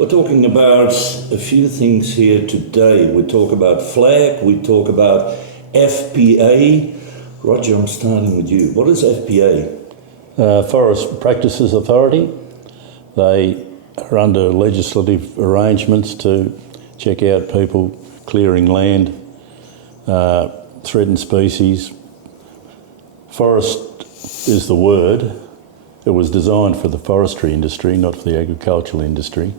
We're talking about a few things here today. We talk about FLAG, we talk about FPA. Roger, I'm starting with you. What is FPA? Forest Practices Authority. They are under legislative arrangements to check out people clearing land, threatened species. Forest is the word. It was designed for the forestry industry, not for the agricultural industry,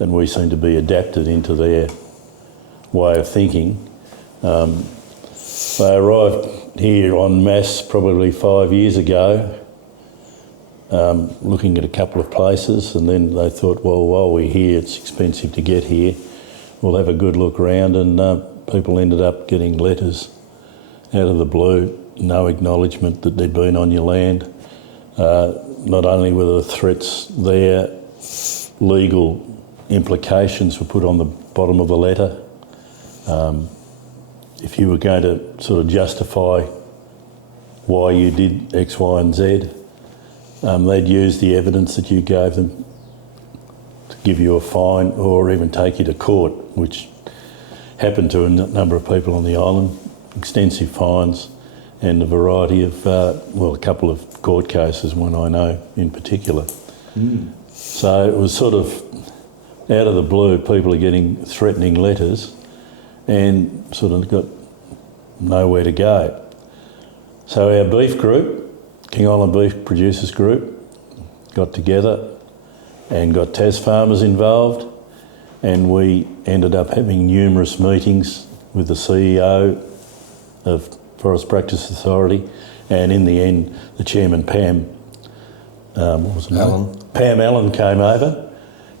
and we seem to be adapted into their way of thinking. They arrived here en masse probably 5 years ago, looking at a couple of places, and then they thought, well, while we're here, it's expensive to get here, we'll have a good look around, and people ended up getting letters out of the blue, no acknowledgement that they'd been on your land. Not only were the threats there, legal implications were put on the bottom of the letter. If you were going to sort of justify why you did X, Y and Z, they'd use the evidence that you gave them to give you a fine or even take you to court, which happened to a number of people on the island, extensive fines and a variety of, a couple of court cases, one I know in particular. So it was sort of out of the blue, people are getting threatening letters and sort of got nowhere to go. So our beef group, King Island Beef Producers Group, got together and got Tasfarmers involved, and we ended up having numerous meetings with the CEO of Forest Practice Authority, and in the end, the chairman, Pam Allen came over,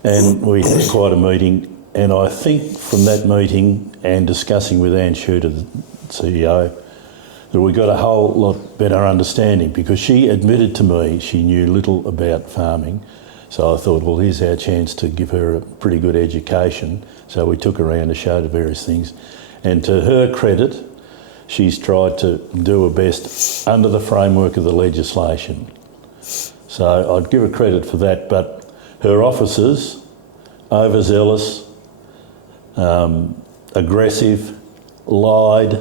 and we had quite a meeting. And I think from that meeting and discussing with Anne Shooter, the CEO, that we got a whole lot better understanding, because she admitted to me she knew little about farming. So I thought, well, here's our chance to give her a pretty good education. So we took her around to show the various things. And to her credit, she's tried to do her best under the framework of the legislation. So I'd give her credit for that, but her officers, overzealous, aggressive, lied.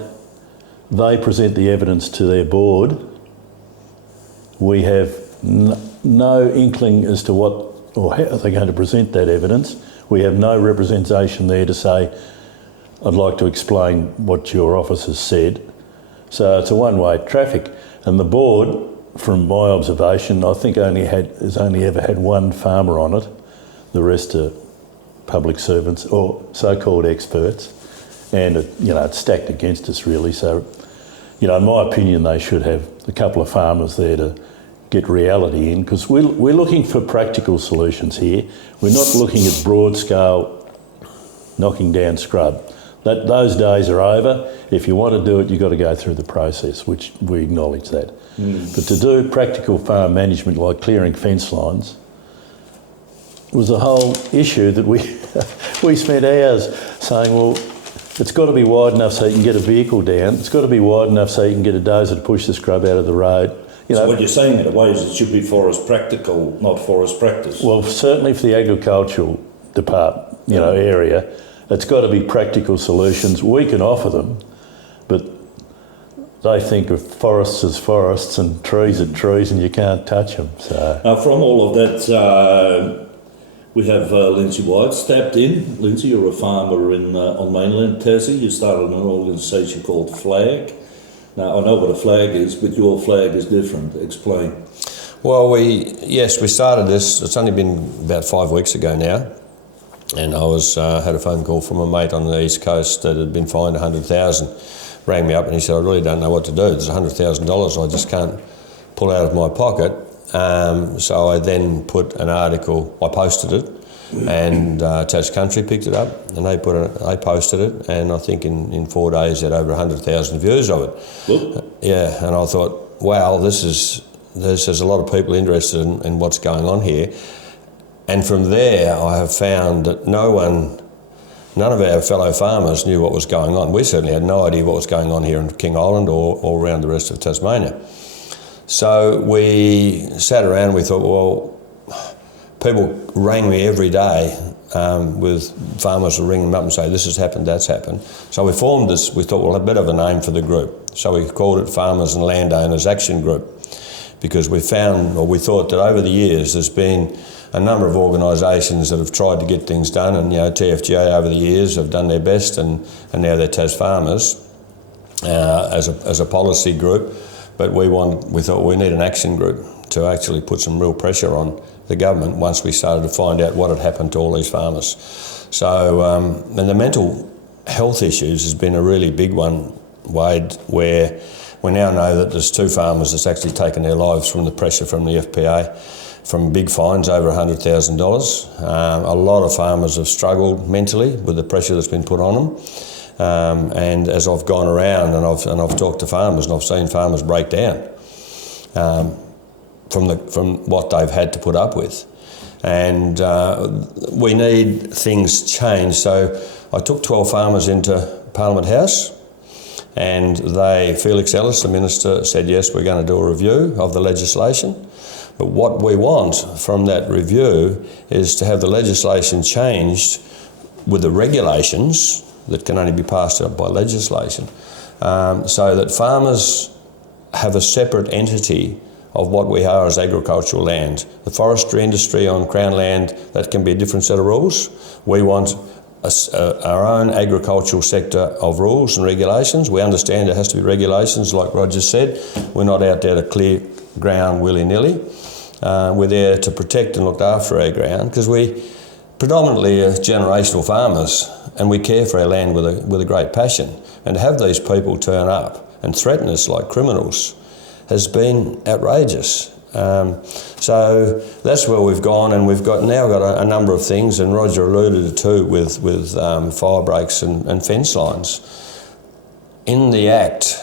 They present the evidence to their board. We have no inkling as to what or how they're going to present that evidence. We have no representation there to say, I'd like to explain what your officers said. So it's a one-way traffic. And the board, from my observation, I think has only ever had one farmer on it. The rest are public servants or so-called experts. And it's stacked against us really. So, in my opinion, they should have a couple of farmers there to get reality in, because we're looking for practical solutions here. We're not looking at broad-scale knocking down scrub. Those days are over. If you want to do it, you've got to go through the process, which we acknowledge that. But to do practical farm management like clearing fence lines was a whole issue that we spent hours saying, well, it's got to be wide enough so you can get a vehicle down. It's got to be wide enough so you can get a dozer to push the scrub out of the road. So what you're saying in a way is it should be forest practical, not forest practice. Well, certainly for the agricultural department, area, it's got to be practical solutions. We can offer them, but they think of forests as forests and trees as trees, and you can't touch them. So now, from all of that, we have Lindsay White stepped in. Lindsay, you're a farmer on mainland Tassie. You started an organisation called FLAG. Now, I know what a flag is, but your flag is different. Explain. Well, we started this. It's only been about 5 weeks ago now, and I had a phone call from a mate on the East Coast that had been fined $100,000. Rang me up and he said, I really don't know what to do. There's $100,000 I just can't pull out of my pocket. So I then put an article, I posted it, and Tass Country picked it up, and they posted it, and I think in 4 days they had over 100,000 views of it. Oop. Yeah, and I thought, wow, there's a lot of people interested in what's going on here. And from there I have found that none of our fellow farmers knew what was going on. We certainly had no idea what was going on here in King Island or around the rest of Tasmania. So we sat around and we thought, well, people rang me every day with farmers who ring them up and say, this has happened, that's happened. So we formed this, we thought, well, a bit of a name for the group. So we called it Farmers and Landowners Action Group, because we found, or we thought that over the years there's been a number of organisations that have tried to get things done, and TFGA over the years have done their best, and now they're Tas Farmers as a policy group. But we thought we need an action group to actually put some real pressure on the government once we started to find out what had happened to all these farmers. So, and the mental health issues has been a really big one, Wade, where we now know that there's 2 farmers that's actually taken their lives from the pressure from the FPA, from big fines over $100,000. A lot of farmers have struggled mentally with the pressure that's been put on them. And as I've gone around and I've talked to farmers, and I've seen farmers break down from what they've had to put up with. And we need things changed. So I took 12 farmers into Parliament House, and Felix Ellis, the Minister, said, yes, we're going to do a review of the legislation. But what we want from that review is to have the legislation changed with the regulations that can only be passed out by legislation, so that farmers have a separate entity of what we are as agricultural land. The forestry industry on Crown land, that can be a different set of rules. We want our own agricultural sector of rules and regulations. We understand there has to be regulations, like Roger said. We're not out there to clear ground willy-nilly. We're there to protect and look after our ground, because we predominantly are generational farmers, and we care for our land with a great passion. And to have these people turn up and threaten us like criminals has been outrageous. So that's where we've gone, and we've now got a number of things, and Roger alluded to with fire breaks and fence lines. In the Act,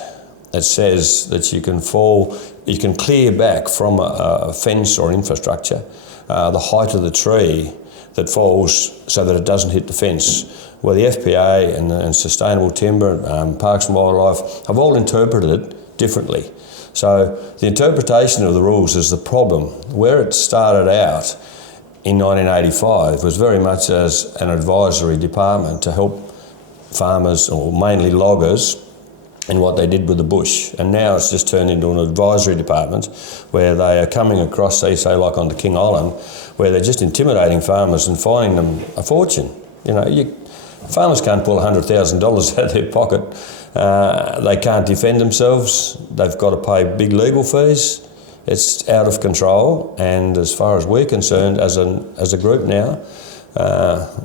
it says that you can clear back from a fence or infrastructure the height of the tree that falls so that it doesn't hit the fence. Well, the FPA and Sustainable Timber, Parks and Wildlife have all interpreted it differently. So the interpretation of the rules is the problem. Where it started out in 1985 was very much as an advisory department to help farmers, or mainly loggers, in what they did with the bush. And now it's just turned into an advisory department where they are coming across, say like onto King Island, where they're just intimidating farmers and fining them a fortune. Farmers can't pull $100,000 out of their pocket. They can't defend themselves. They've got to pay big legal fees. It's out of control. And as far as we're concerned, as a group now,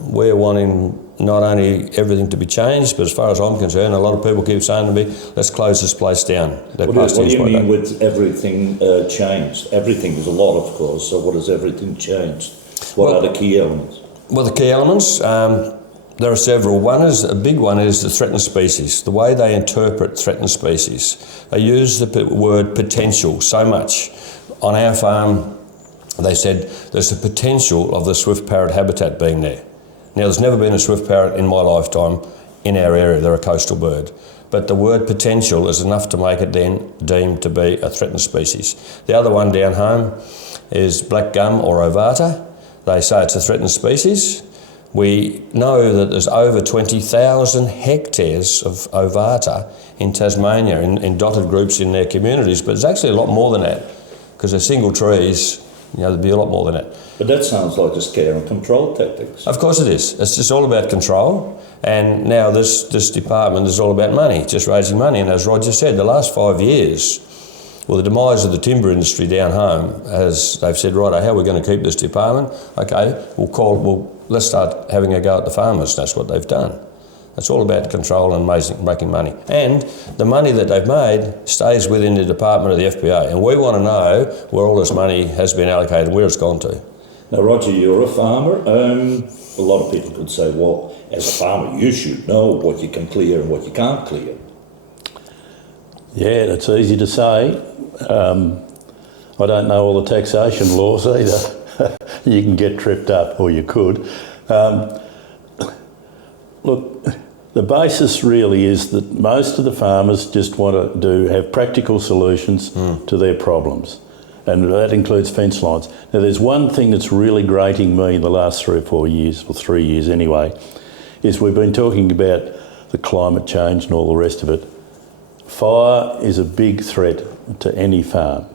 we're wanting not only everything to be changed, but as far as I'm concerned, a lot of people keep saying to me, let's close this place down. What do you mean with everything changed? Everything is a lot, of course, so what has everything changed? What are the key elements? Well, the key elements, there are several. A big one is the threatened species. The way they interpret threatened species. They use the word potential so much. On our farm, they said there's the potential of the swift parrot habitat being there. Now, there's never been a swift parrot in my lifetime in our area. They're a coastal bird. But the word potential is enough to make it then deemed to be a threatened species. The other one down home is black gum or ovata. They say it's a threatened species. We know that there's over 20,000 hectares of ovata in Tasmania in dotted groups in their communities, but there's actually a lot more than that, because they're single trees. There'd be a lot more than that. But that sounds like a scare and control tactics. Of course it is. It's just all about control. And now this department is all about money, just raising money. And as Roger said, the last 5 years, well, the demise of the timber industry down home, as they've said, right, how are we going to keep this department? Okay, let's start having a go at the farmers. That's what they've done. It's all about control and making money. And the money that they've made stays within the department of the FPA. And we want to know where all this money has been allocated, where it's gone to. Now, Roger, you're a farmer. A lot of people could say, well, as a farmer, you should know what you can clear and what you can't clear. Yeah, it's easy to say. I don't know all the taxation laws either. You can get tripped up, or you could. Look, the basis really is that most of the farmers just want to have practical solutions to their problems. and that includes fence lines. Now, there's one thing that's really grating me in the last 3 or 4 years, or 3 years anyway, is we've been talking about the climate change and all the rest of it. Fire is a big threat to any farm.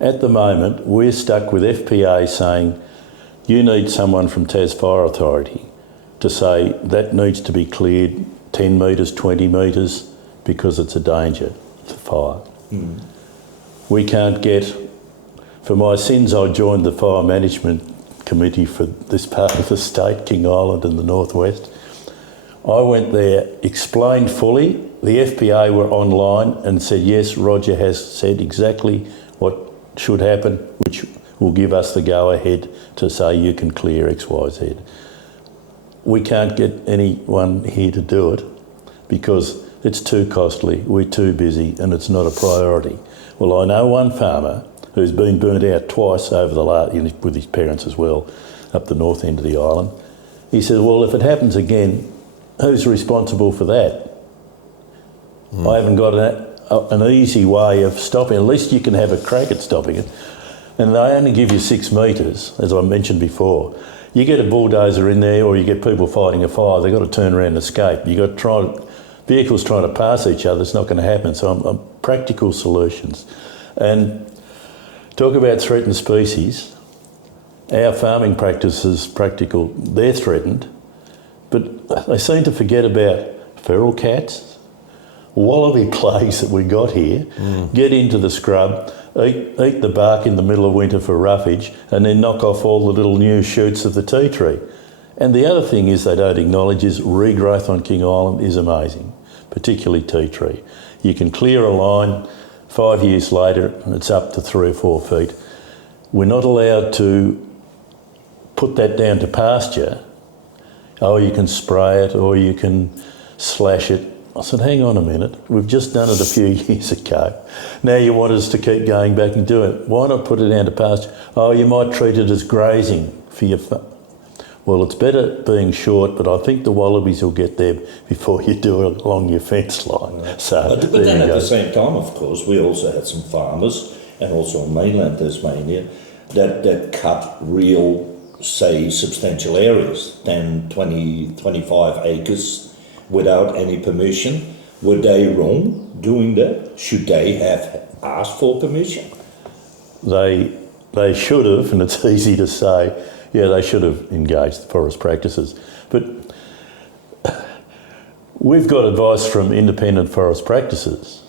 At the moment, we're stuck with FPA saying, you need someone from Tas Fire Authority to say that needs to be cleared 10 metres, 20 metres, because it's a danger to fire. We can't get... For my sins, I joined the Fire Management Committee for this part of the state, King Island and the Northwest. I went there, explained fully. The FPA were online and said, yes, Roger has said exactly what should happen, which will give us the go-ahead to say you can clear X, Y, Z. We can't get anyone here to do it because it's too costly, we're too busy, and it's not a priority. Well, I know one farmer who's been burnt out twice over the last, with his parents as well, up the north end of the island. He said, well, if it happens again, who's responsible for that? I haven't got an easy way of stopping it. At least you can have a crack at stopping it. And they only give you 6 metres, as I mentioned before. You get a bulldozer in there or you get people fighting a fire, they've got to turn around and escape. You've got vehicles trying to pass each other, it's not going to happen. So I'm practical solutions. And talk about threatened species. Our farming practices practical, they're threatened, but they seem to forget about feral cats, wallaby plagues that we got here, get into the scrub, eat the bark in the middle of winter for roughage, and then knock off all the little new shoots of the tea tree. And the other thing is they don't acknowledge is regrowth on King Island is amazing, particularly tea tree. You can clear a line 5 years later and it's up to 3 or 4 feet. We're not allowed to put that down to pasture. Oh, you can spray it or you can slash it. I said, hang on a minute, we've just done it a few years ago. Now you want us to keep going back and do it. Why not put it down to pasture? Oh, you might treat it as grazing for your farm. Well, it's better being short, but I think the wallabies will get there before you do it along your fence line. So, but then at the same time, of course, we also had some farmers, and also on mainland Tasmania, that cut real, say, substantial areas, 10, 20, 25 acres without any permission. Were they wrong doing that? Should they have asked for permission? They should have, and it's easy to say, yeah, they should have engaged forest practices. But we've got advice from independent forest practices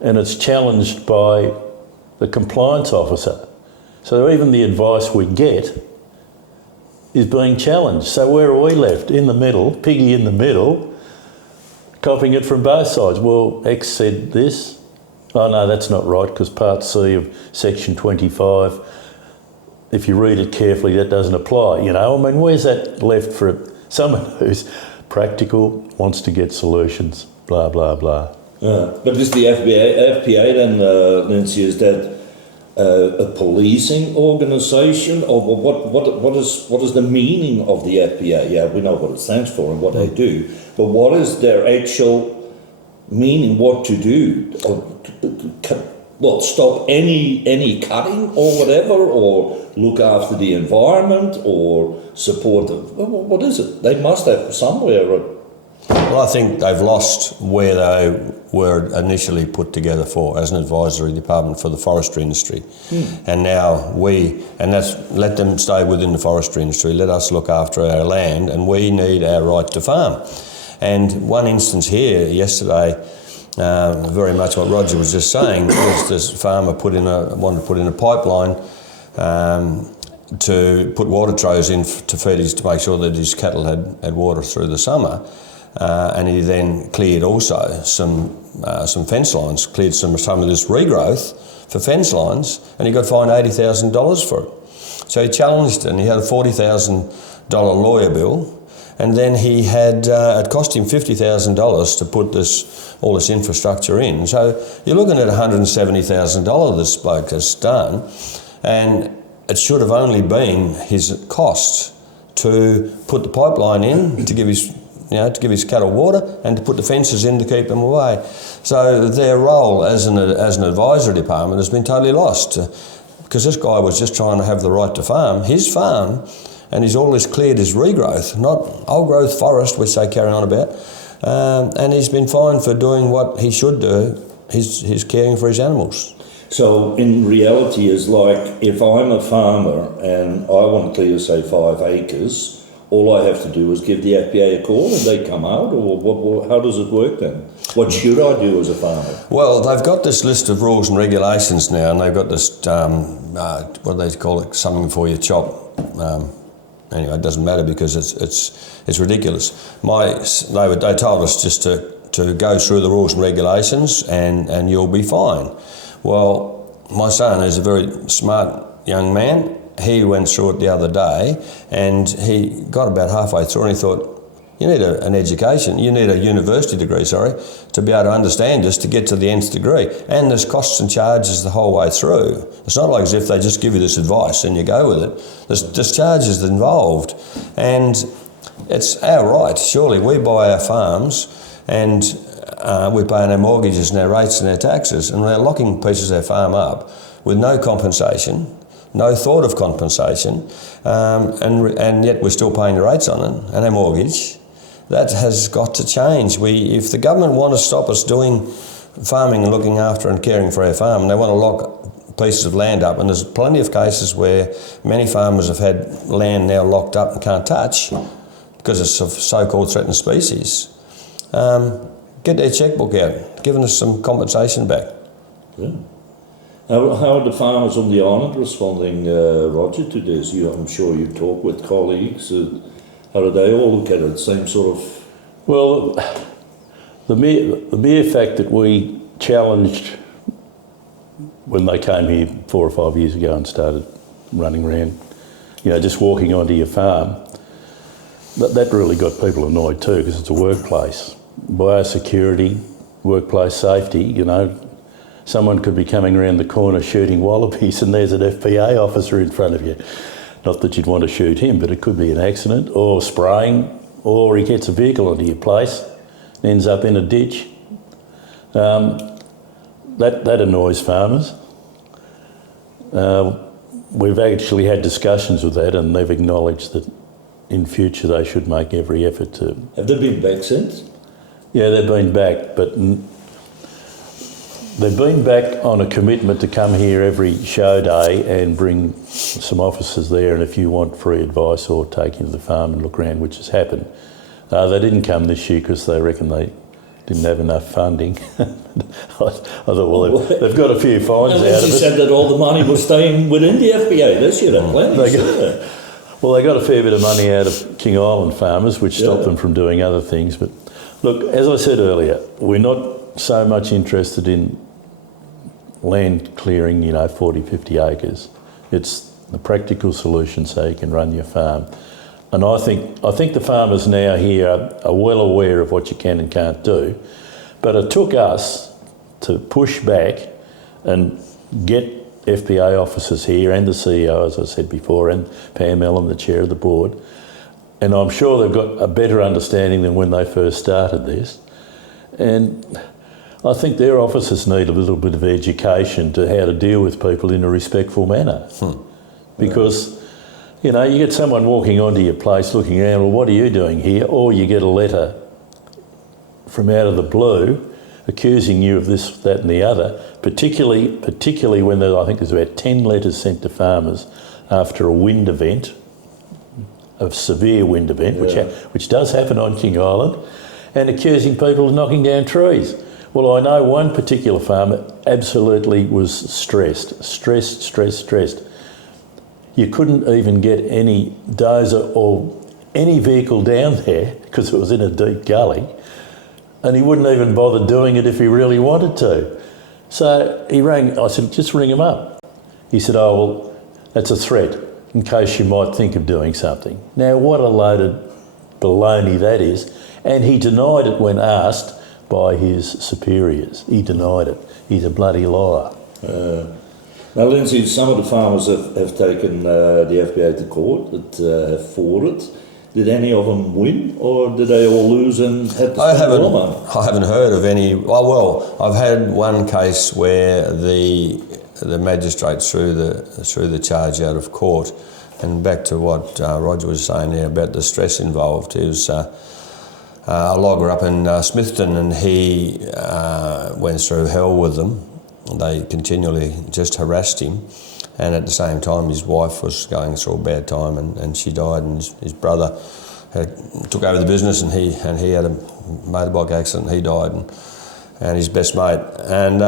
and it's challenged by the compliance officer. So even the advice we get is being challenged. So where are we left? In the middle, piggy in the middle, copying it from both sides. Well, X said this. Oh no, that's not right because Part C of Section 25, if you read it carefully, that doesn't apply. You know, I mean, where's that left for someone who's practical, wants to get solutions, blah, blah, blah. But is the FPA then, Lindsay, is that a policing organisation, or what is the meaning of the FPA? Yeah, we know what it stands for and what they do, but what is their actual meaning? What to do? Well, stop any cutting or whatever, or look after the environment, or support them. What is it? They must have somewhere. Well, I think they've lost where they were initially put together for as an advisory department for the forestry industry. And now that's let them stay within the forestry industry, let us look after our land, and we need our right to farm. And one instance here yesterday, very much what Roger was just saying, was this farmer wanted to put in a pipeline to put water troughs in to make sure that his cattle had water through the summer. And he then cleared also some fence lines, cleared some of this regrowth for fence lines, and he got fined $80,000 for it. So he challenged, and he had a $40,000 lawyer bill, and then he had it cost him $50,000 to put all this infrastructure in. So you're looking at $170,000 this bloke has done, and it should have only been his cost to put the pipeline in, to give his to give his cattle water and to put the fences in to keep them away. So their role as an advisory department has been totally lost, because this guy was just trying to have the right to farm, his farm, and he's all this cleared is regrowth, not old growth forest, which they carry on about. And he's been fined for doing what he should do. He's caring for his animals. So in reality, is like if I'm a farmer and I want to clear, say, 5 acres, all I have to do is give the FBA a call and they come out, or what, how does it work then? What should I do as a farmer? Well, they've got this list of rules and regulations now, and they've got this, what do they call it, something for your chop. Anyway, it doesn't matter because it's ridiculous. They told us just to go through the rules and regulations and you'll be fine. Well, my son is a very smart young man. He went through it the other day and he got about halfway through and he thought, you need an education, you need a university degree, to be able to understand this, to get to the nth degree. And there's costs and charges the whole way through. It's not like as if they just give you this advice and you go with it. There's charges involved. And it's our right, surely. We buy our farms and we're paying our mortgages and our rates and our taxes, and we're locking pieces of our farm up with no compensation, no thought of compensation, and yet we're still paying the rates on it and our mortgage. That has got to change. If the government want to stop us doing farming and looking after and caring for our farm, and they want to lock pieces of land up, and there's plenty of cases where many farmers have had land now locked up and can't touch because it's of so-called threatened species. Get their chequebook out, giving us some compensation back. Yeah. How are the farmers on the island responding, Roger, to this? I'm sure you talk with colleagues. How do they all look at it? Same sort of... Well, the mere fact that we challenged when they came here 4 or 5 years ago and started running around, just walking onto your farm, that really got people annoyed too, because it's a workplace. Biosecurity, workplace safety, someone could be coming around the corner shooting wallabies and there's an FBA officer in front of you. Not that you'd want to shoot him, but it could be an accident, or spraying, or he gets a vehicle onto your place and ends up in a ditch. That annoys farmers. We've actually had discussions with that, and they've acknowledged that in future they should make every effort to... Have they been back since? Yeah, they've been back, but they've been back on a commitment to come here every show day and bring some officers there, and if you want free advice or take you to the farm and look around, which has happened. They didn't come this year because they reckon they didn't have enough funding. I thought, well, they've got a few fines out of it. They said that all the money was staying within the FBA this year, plenty. Well, they got a fair bit of money out of King Island farmers, which stopped them from doing other things. But look, as I said earlier, we're not so much interested in land clearing, 40, 50 acres. It's the practical solution so you can run your farm. And I think the farmers now here are well aware of what you can and can't do. But it took us to push back and get FBA officers here, and the CEO, as I said before, and Pam Ellen, the chair of the board. And I'm sure they've got a better understanding than when they first started this. And I think their officers need a little bit of education to how to deal with people in a respectful manner. Because, you get someone walking onto your place looking around, well, what are you doing here? Or you get a letter from out of the blue accusing you of this, that and the other, particularly when I think there's about 10 letters sent to farmers after a wind event, a severe wind event, which does happen on King Island, and accusing people of knocking down trees. Well, I know one particular farmer absolutely was stressed. You couldn't even get any dozer or any vehicle down there because it was in a deep gully, and he wouldn't even bother doing it if he really wanted to. So he rang, I said, just ring him up. He said, oh, well, that's a threat in case you might think of doing something. Now, what a load of baloney that is. And he denied it when asked by his superiors. He denied it. He's a bloody liar. Now, Lindsay, some of the farmers have taken the FBA to court that have fought it. Did any of them win, or did they all lose and had to I spend more money? haven't heard of any. Well, I've had one case where the magistrate threw the charge out of court, and back to what Roger was saying there about the stress involved. He was a logger up in Smithton, and he went through hell with them. They continually just harassed him. And at the same time, his wife was going through a bad time, and she died. And his brother took over the business, and he had a motorbike accident. And he died, and his best mate. And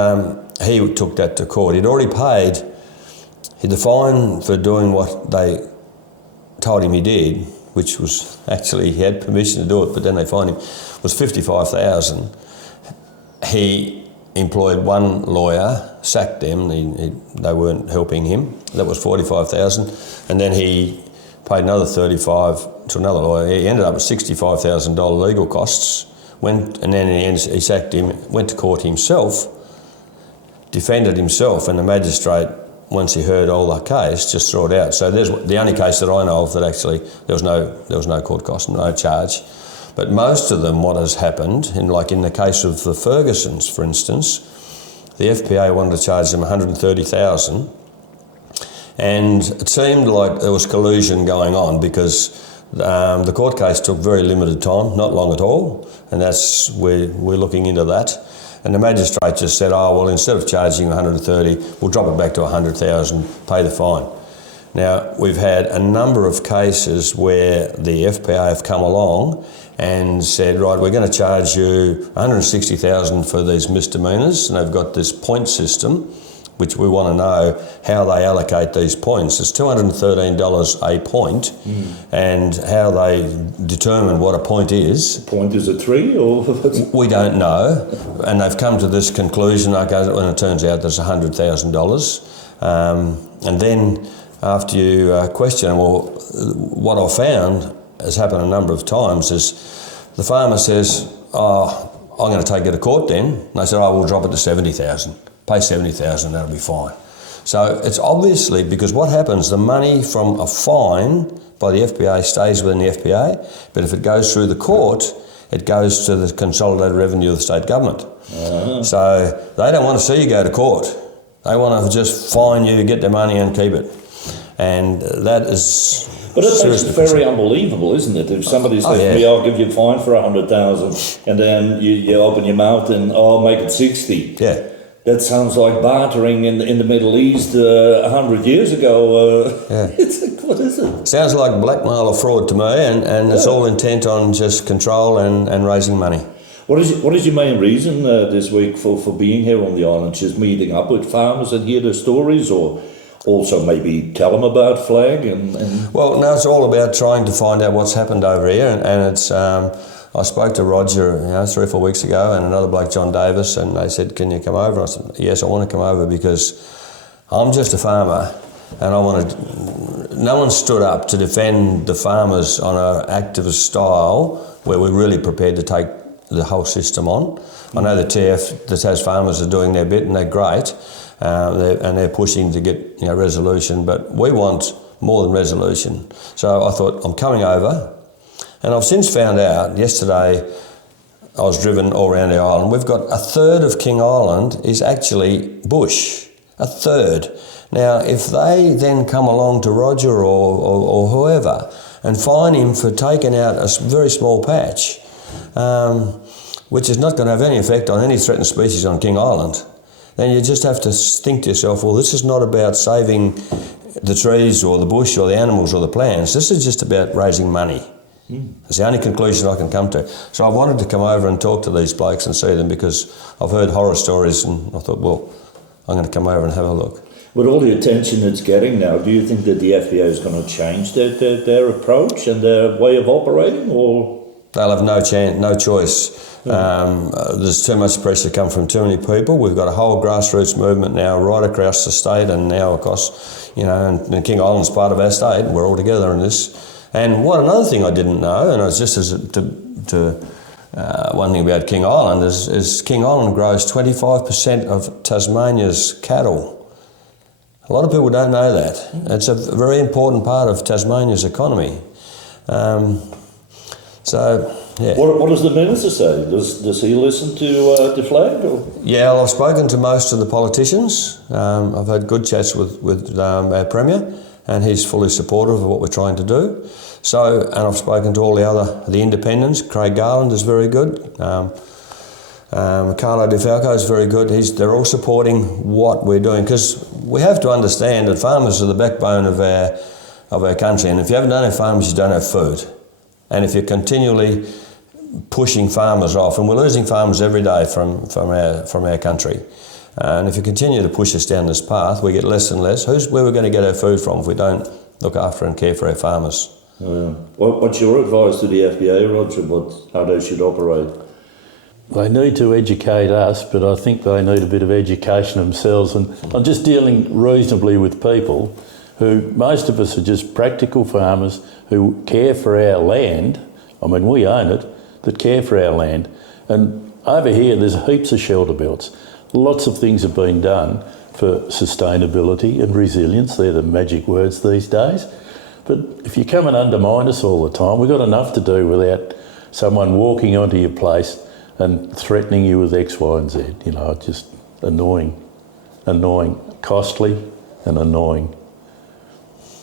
he took that to court. He'd already paid the fine for doing what they told him he did, which was actually he had permission to do it, but then they fined him. Was $55,000. He employed one lawyer, sacked them, they weren't helping him. That was $45,000. And then he paid another $35,000 to another lawyer. He ended up with $65,000 legal costs. And then in the end, he sacked him, went to court himself, defended himself, and the magistrate, once he heard all the case, just threw it out. So there's the only case that I know of that actually there was no court cost, no charge. But most of them, what has happened, like in the case of the Fergusons, for instance, the FPA wanted to charge them $130,000, and it seemed like there was collusion going on because the court case took very limited time, not long at all, and we're looking into that. And the magistrate just said, oh, well, instead of charging $130,000, we'll drop it back to $100,000, pay the fine. Now, we've had a number of cases where the FPA have come along and said, right, we're going to charge you $160,000 for these misdemeanors, and they've got this point system, which we want to know how they allocate these points. It's $213 a point, and how they determine what a point is. A point is a 3, or we don't know, and they've come to this conclusion. Okay, when it turns out there's $100,000, and then after you question, well, what I found has happened a number of times is the farmer says, oh, I'm going to take it to court then. And they said, oh, we'll drop it to $70,000. Pay $70,000, that'll be fine. So it's obviously because what happens, the money from a fine by the FPA stays within the FPA, but if it goes through the court, it goes to the consolidated revenue of the state government. So they don't want to see you go to court. They want to just fine you, get the money and keep it. And that is... But it's very unbelievable, isn't it? If somebody says to me, I'll give you a fine for $100,000, and then you open your mouth and, oh, I'll make it 60. Yeah. That sounds like bartering in the Middle East 100 years ago. It's like, what is it? Sounds like blackmail or fraud to me, and it's all intent on just control and raising money. What is your main reason this week for being here on the island? Just meeting up with farmers and hear their stories, or also maybe tell them about FLAG? Well, no, it's all about trying to find out what's happened over here, and it's... I spoke to Roger 3 or 4 weeks ago, and another bloke, John Davis, and they said, can you come over? I said, yes, I want to come over because I'm just a farmer, and no one stood up to defend the farmers on an activist style where we're really prepared to take the whole system on. I know the TF, the Tas farmers, are doing their bit, and they're great, and they're pushing to get resolution, but we want more than resolution. So I thought, I'm coming over. And I've since found out, yesterday I was driven all around the island, we've got a third of King Island is actually bush, a third. Now, if they then come along to Roger or whoever and fine him for taking out a very small patch, which is not going to have any effect on any threatened species on King Island, then you just have to think to yourself, well, this is not about saving the trees or the bush or the animals or the plants. This is just about raising money. It's the only conclusion I can come to. So I wanted to come over and talk to these blokes and see them because I've heard horror stories, and I thought, well, I'm going to come over and have a look. With all the attention it's getting now, do you think that the FPA is going to change their approach and their way of operating, or...? They'll have no choice. There's too much pressure come from too many people. We've got a whole grassroots movement now right across the state, and now across, and King Island's part of our state. We're all together in this. And another thing I didn't know, and it's just one thing about King Island, is King Island grows 25% of Tasmania's cattle. A lot of people don't know that. It's a very important part of Tasmania's economy. So, yeah. What does the minister say? Does he listen to Flag? Or? Yeah, well, I've spoken to most of the politicians. I've had good chats with our Premier, and he's fully supportive of what we're trying to do. So, and I've spoken to all the independents. Craig Garland is very good. Carlo De Falco is very good. They're all supporting what we're doing, because we have to understand that farmers are the backbone of our country, and if you haven't done any farmers, you don't have food. And if you're continually pushing farmers off, and we're losing farmers every day from our country, and if you continue to push us down this path, we get less and less. Where we're going to get our food from if we don't look after and care for our farmers? What's your advice to the FBA, Roger, about how they should operate? They need to educate us, but I think they need a bit of education themselves. And I'm just dealing reasonably with people who, most of us are just practical farmers who care for our land. I mean, we own it, that care for our land. And over here, there's heaps of shelter belts. Lots of things have been done for sustainability and resilience. They're the magic words these days. But if you come and undermine us all the time, we've got enough to do without someone walking onto your place and threatening you with X, Y and Z. You know, just annoying, costly and annoying.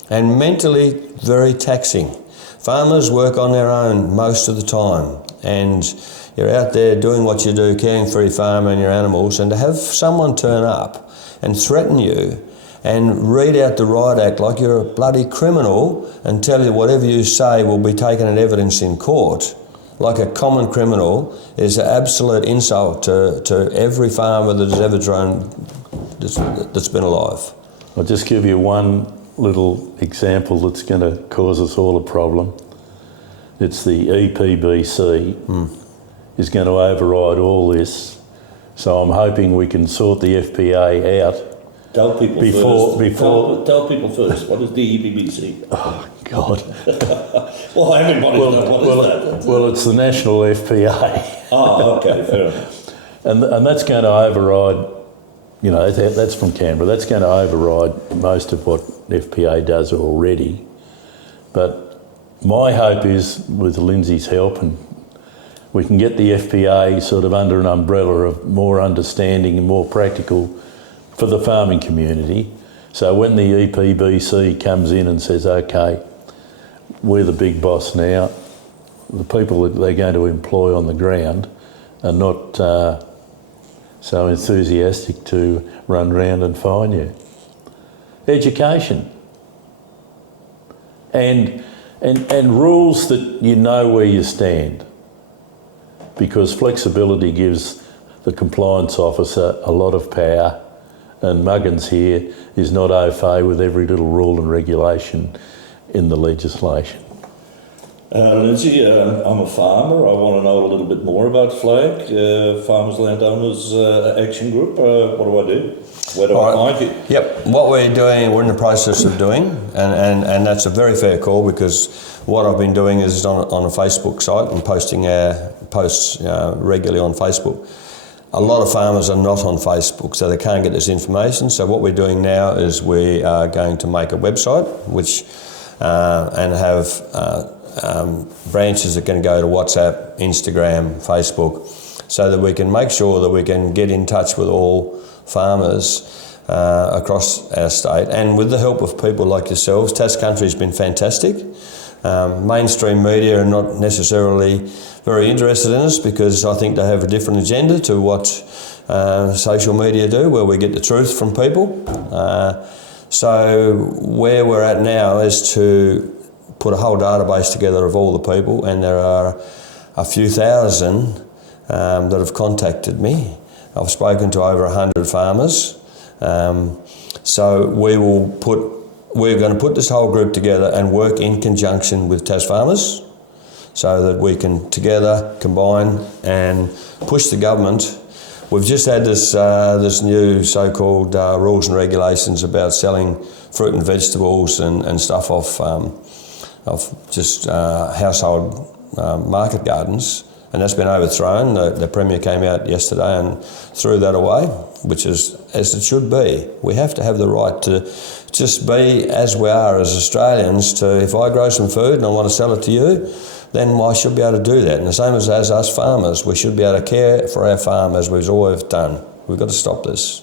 And mentally very taxing. Farmers work on their own most of the time, and you're out there doing what you do, caring for your farm and your animals, and to have someone turn up and threaten you and read out the Riot Act like you're a bloody criminal and tell you whatever you say will be taken as evidence in court, like a common criminal, is an absolute insult to every farmer that has ever that's been alive. I'll just give you one little example that's going to cause us all a problem. It's the EPBC is going to override all this. So I'm hoping we can sort the FPA out. Tell people first. Tell people first. What is the EPBC? Oh, God. Well, everybody knows what is that. Well, it's the National FPA. Oh, okay, fair enough. And that's going to override, you know, that's from Canberra. That's going to override most of what FPA does already. But my hope is, with Lindsay's help, and we can get the FPA sort of under an umbrella of more understanding and more practical for the farming community. So when the EPBC comes in and says, okay, we're the big boss now, the people that they're going to employ on the ground are not so enthusiastic to run around and fine you. Education. And rules that you know where you stand. Because flexibility gives the compliance officer a lot of power, and Muggins here is not au fait with every little rule and regulation in the legislation. Lindsay, I'm a farmer. I want to know a little bit more about FLAG, Farmers Landowners Action Group. What do I do? Where do I find you? Yep, what we're in the process of doing, and that's a very fair call, because what I've been doing is on a Facebook site and posting our posts regularly on Facebook. A lot of farmers are not on Facebook, so they can't get this information. So what we're doing now is we are going to make a website, which and have branches that can go to WhatsApp, Instagram, Facebook, so that we can make sure that we can get in touch with all farmers across our state. And with the help of people like yourselves, Tas Country has been fantastic. Mainstream media are not necessarily very interested in us, because I think they have a different agenda to what social media do, where we get the truth from people. So where we're at now is to put a whole database together of all the people, and there are a few thousand that have contacted me. I've spoken to over 100 farmers. So we're going to put this whole group together and work in conjunction with Tas Farmers, so that we can together combine and push the government. We've just had this new so-called rules and regulations about selling fruit and vegetables and stuff off just household market gardens. and that's been overthrown. The Premier came out yesterday and threw that away, which is as it should be. We have to have the right to just be as we are as Australians. To if I grow some food and I want to sell it to you, then I should be able to do that. And the same as us farmers, we should be able to care for our farm as we've always done. We've got to stop this.